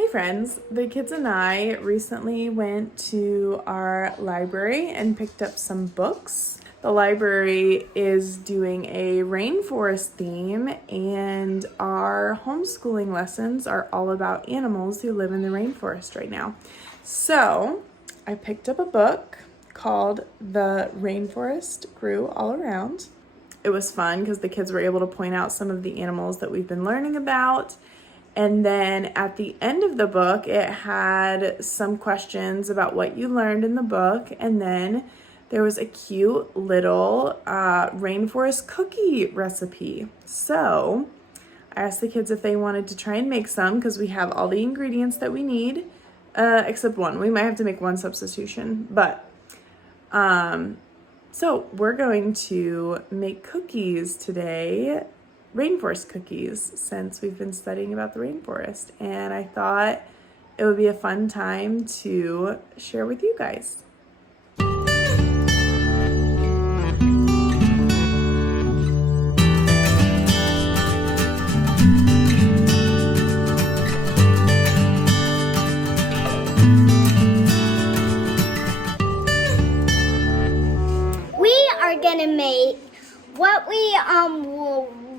Hey friends, the kids and I recently went to our library and picked up some books. The library is doing a rainforest theme, and our homeschooling lessons are all about animals who live in the rainforest right now. So I picked up a book called The Rainforest Grew All Around. It was fun because the kids were able to point out some of the animals that we've been learning about. And then at the end of the book, it had some questions about what you learned in the book. And then there was a cute little rainforest cookie recipe. So I asked the kids if they wanted to try and make some because we have all the ingredients that we need, except one. We might have to make one substitution. But so we're going to make cookies today. Rainforest cookies, since we've been studying about the rainforest, and I thought it would be a fun time to share with you guys. We are gonna make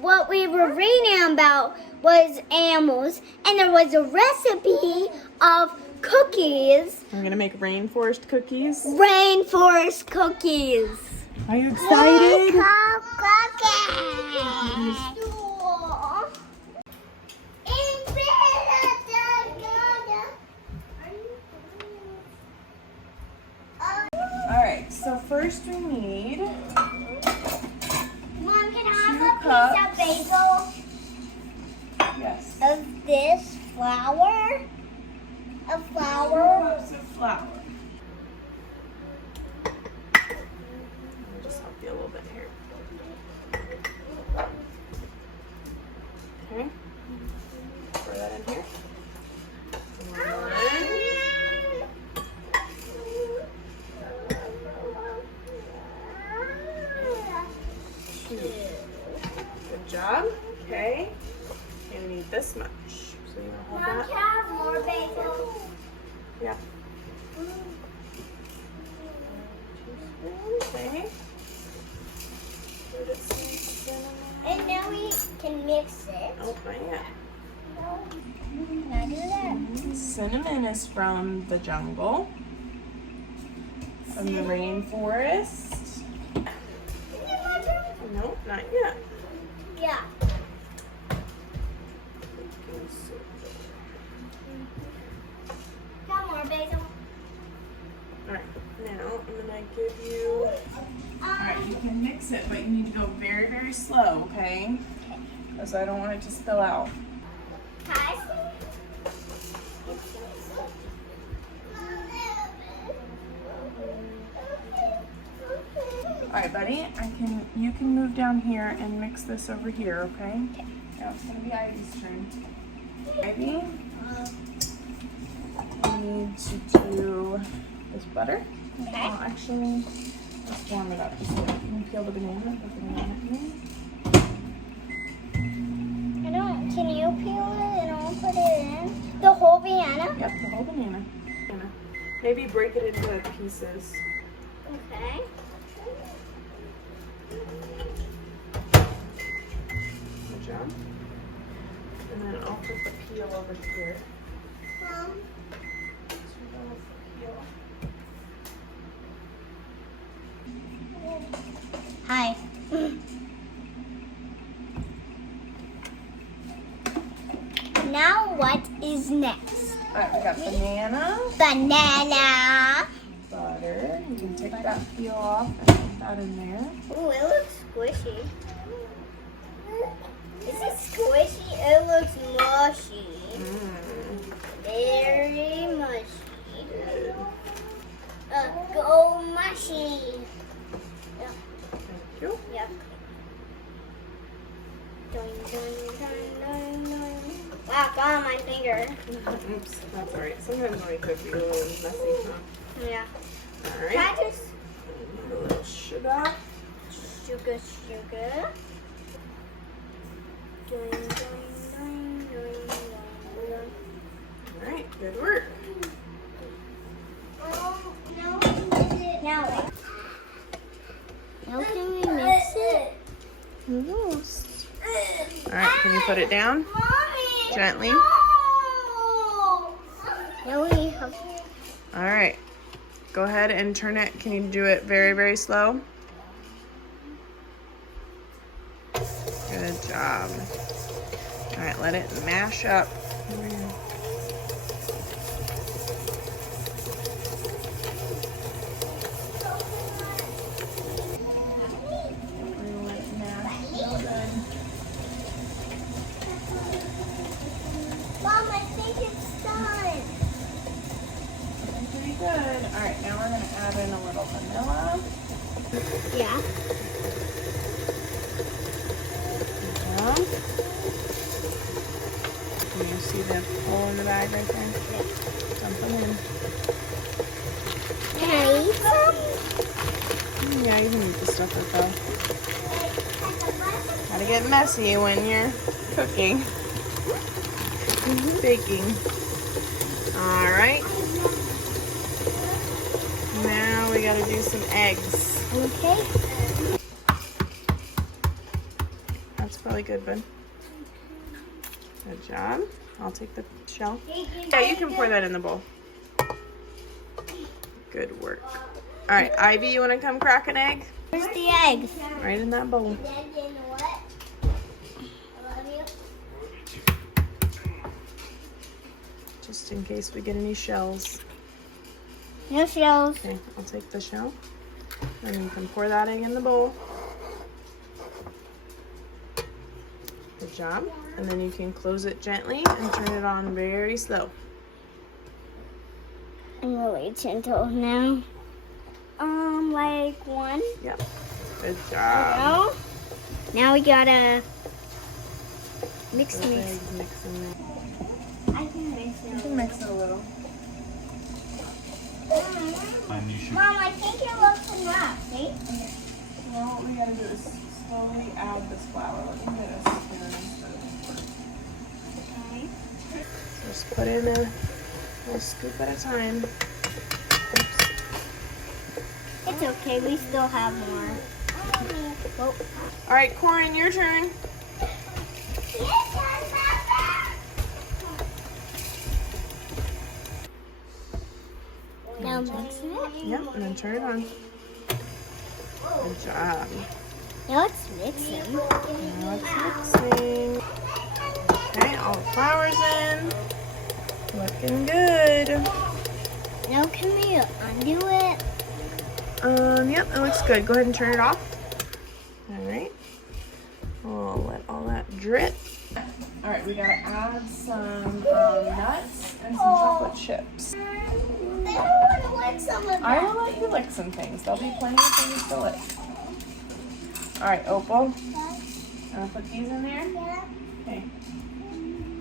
what we were reading about was animals, and there was a recipe of cookies. We're gonna make rainforest cookies. Rainforest cookies. Are you excited? Cookies. All right, so first we need Mom, can I 2 have a piece of bagel? yes, Of this flour? A 2 flour? cups of flour. I'll just help you a little bit here. Okay, pour that in here. 1, 2. Good job. Okay. And we need this much. So you want to hold Mom, that? can I have more bagel? Yeah. Okay. Put some cinnamon. And now we can mix it. Oh, not yet. Can I do that? Cinnamon is from the jungle, from the rainforest. No, not yet. Yeah. Got more bagel. All right, now I'm gonna give you. All right, you can mix it, but you need to go very, very slow, okay? Because I don't want it to spill out. Guys. All right, buddy, you can move down here and mix this over here, okay? Now it's gonna be Ivy's turn. Ivy, we need to do this butter. Okay. Oh, actually, let's warm it up. Just a bit. Can you peel the banana? Put the banana in. Can you peel it and I'll put it in? The whole banana? Yep, the whole banana. Maybe break it into pieces. Okay. Good job. And then I'll put the peel over here. Hi. Now what is next? All right, we got banana, Banana. butter. You can take that peel off and put that in there. Ooh, it looks squishy. Is it squishy? It looks mushy. Very mushy. Go mushy. Thank you. Yep. Doing, doing, doing, doing, doing. Wow, got on my finger. Oops, that's all right. Sometimes when we cook, we get a little messy, huh? Yeah. All Can I right. just A little sugar. sugar? Doing, doing, doing, doing, doing, doing. Good work. Now can we mix it? Almost. All right, can you put it down? Mommy, Gently. No. Now we have. All right. Go ahead and turn it. Can you do it very, very slow? Good job. All right, let it mash up. Mom, I think it's done. Pretty good. All right, now we're gonna add in a little vanilla. Yeah. Yeah. Can you see the hole in the bag right there? Yeah. Dump them in. Can I eat some? Yeah, you can eat the stuff with though. Gotta get messy when you're cooking. Baking. All right. Now we gotta do some eggs. Okay. That's probably good, bud. Good job. I'll take the shell. Yeah, you can pour that in the bowl. Good work. All right, Ivy, you want to come crack an egg? Where's the eggs? Right in that bowl. Just in case we get any shells. No shells. Okay, I'll take the shell. And you can pour that egg in the bowl. Good job. And then you can close it gently and turn it on very slow. I'm really gentle now. Like one. Yep. Good job. Now we gotta mix Those mix. eggs mix in there. I can mix You it. can mix it a little. Mom, I think it looks enough. See? Now what we gotta do is slowly add this flour. Let me get a spoon instead of Okay. So just put in a little scoop at a time. Oops. It's okay. We still have more. Oh. All right, Corin, your turn. Now mixing it. Yep, and then turn it on. Good job. Now it's mixing. Now it's mixing. Okay, all the flour's in. Looking good. Now can we undo it? Yep, it looks good. Go ahead and turn it off. All right. We'll let all that drip. All right, we gotta add some nuts and some chocolate chips. I don't want to lick some of I that. will let you lick some things. There'll be plenty of things to lick. All right, Opal. Gonna put these in there? Yeah. Okay.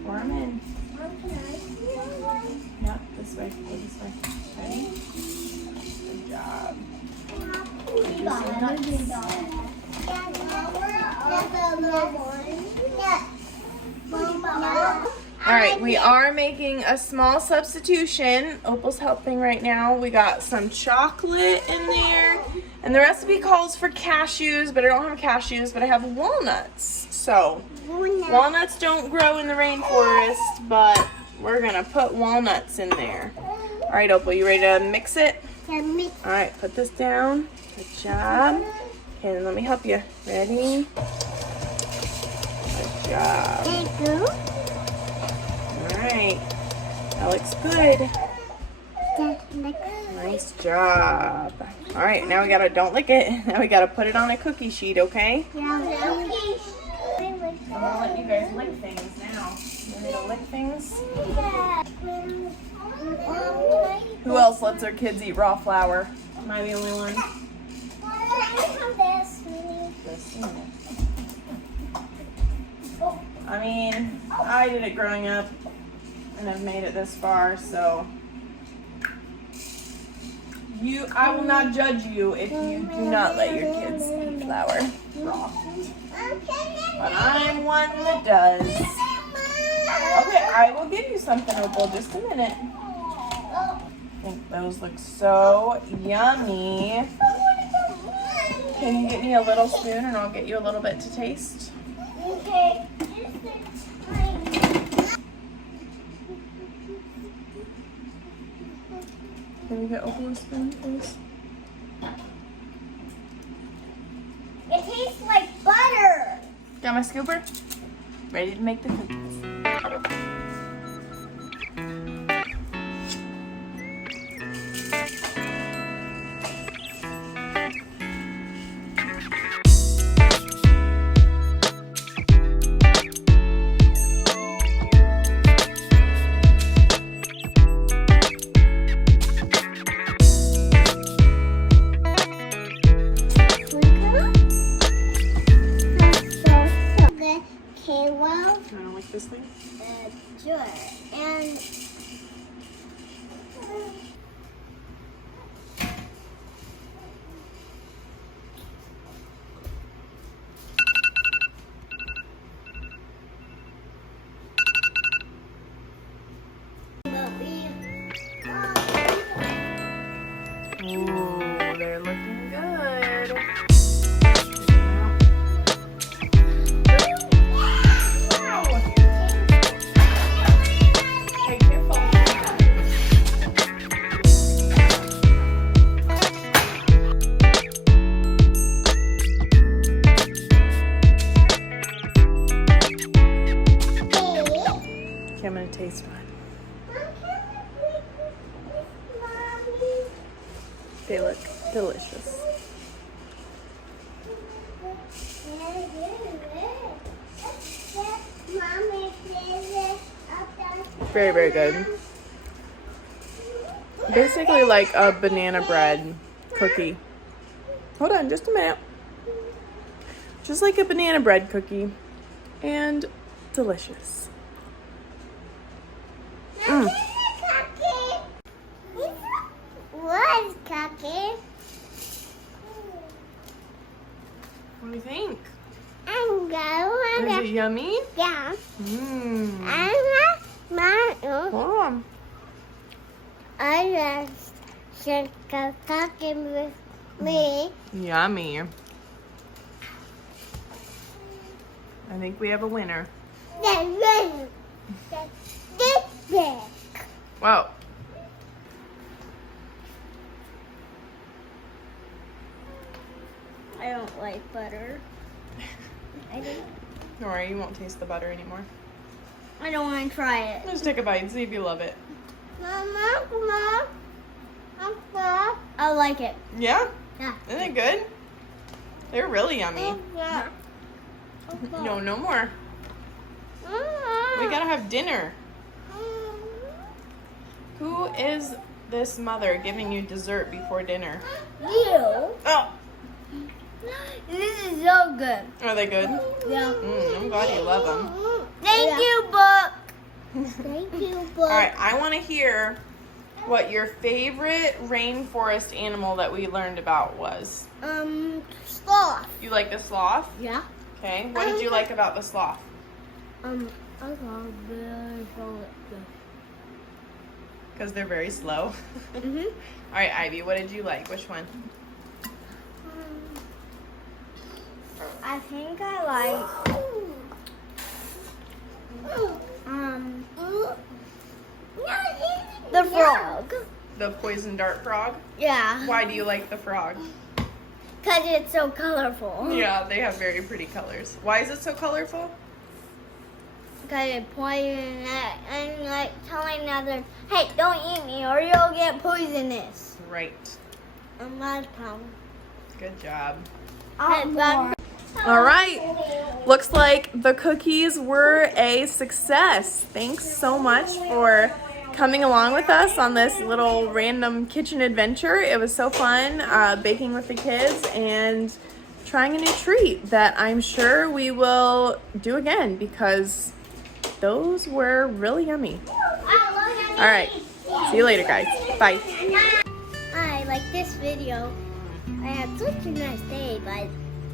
Pour them in. Mom, can I see one? Yep, this way. Go this way. Ready? Good job. All right, we are making a small substitution. Opal's helping right now. We got some chocolate in there, and the recipe calls for cashews, but I don't have cashews, but I have walnuts. So walnuts don't grow in the rainforest, but we're gonna put walnuts in there. All right, Opal, you ready to mix it? All right, put this down. Good job. Okay, then let me help you. Ready? Good job. All right, that looks good. Nice job. All right, now we gotta, don't lick it. Now we gotta put it on a cookie sheet, okay? I'm gonna let you guys lick things now. You ready to lick things? Who else lets their kids eat raw flour? Am I the only one? This unit. I mean, I did it growing up and I've made it this far, so I will not judge you if you do not let your kids eat flour raw. But I'm one that does. Okay, I will give you something, Opal. Just a minute. I think those look so yummy. Can you get me a little spoon and I'll get you a little bit to taste? Okay. Can you get Opal a spoon, please? It tastes like butter. Got my scooper? Ready to make the cookies. This thing? Sure. And Ooh, they're looking good. I'm gonna taste one. They look delicious. Very, very good. Basically like a banana bread cookie. Hold on just a minute. Just like a banana bread cookie. And delicious. Mm. was cookie. What do you think? I'm going Is it yummy? yeah. Mmm. Hold on. I just should go cooking with me. Yummy. I think we have a winner. Wow. I don't like butter. I don't. Don't worry, you won't taste the butter anymore. I don't want to try it. Just take a bite and see if you love it. Mama. I like it. Yeah? Yeah. Isn't it good? They're really yummy. Yeah. No, no more. We gotta have dinner. Who is this mother giving you dessert before dinner? You. Oh, This is so good. are they good? Yeah. I'm glad you love them. Thank you, book. Thank you, book. All right, I want to hear what your favorite rainforest animal that we learned about was. Sloth. You like the sloth? Yeah. Okay. What did you like about the sloth? I love it. Because they're very slow. Mhm. All right, Ivy, what did you like? Which one? I think I like the frog. The poison dart frog? Yeah. Why do you like the frog? Because it's so colorful. Yeah, they have very pretty colors. Why is it so colorful? Because it's poison and like telling others, hey, don't eat me or you'll get poisonous. Right. And that's problem. Good job. All All right. Looks like the cookies were a success. Thanks so much for coming along with us on this little random kitchen adventure. It was so fun baking with the kids and trying a new treat that I'm sure we will do again because those were really yummy. All right. See you later, guys. Bye. I like this video. I had such a nice day, but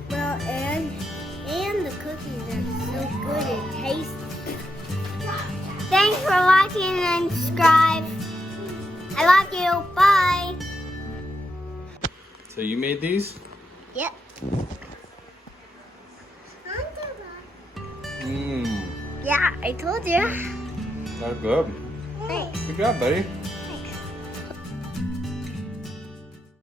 well, and the cookies are so good and tasty. Thanks for watching and subscribe. I love you. Bye. So you made these? Yep. Mmm. Yeah, I told you. That's good. Thanks. Good job, buddy.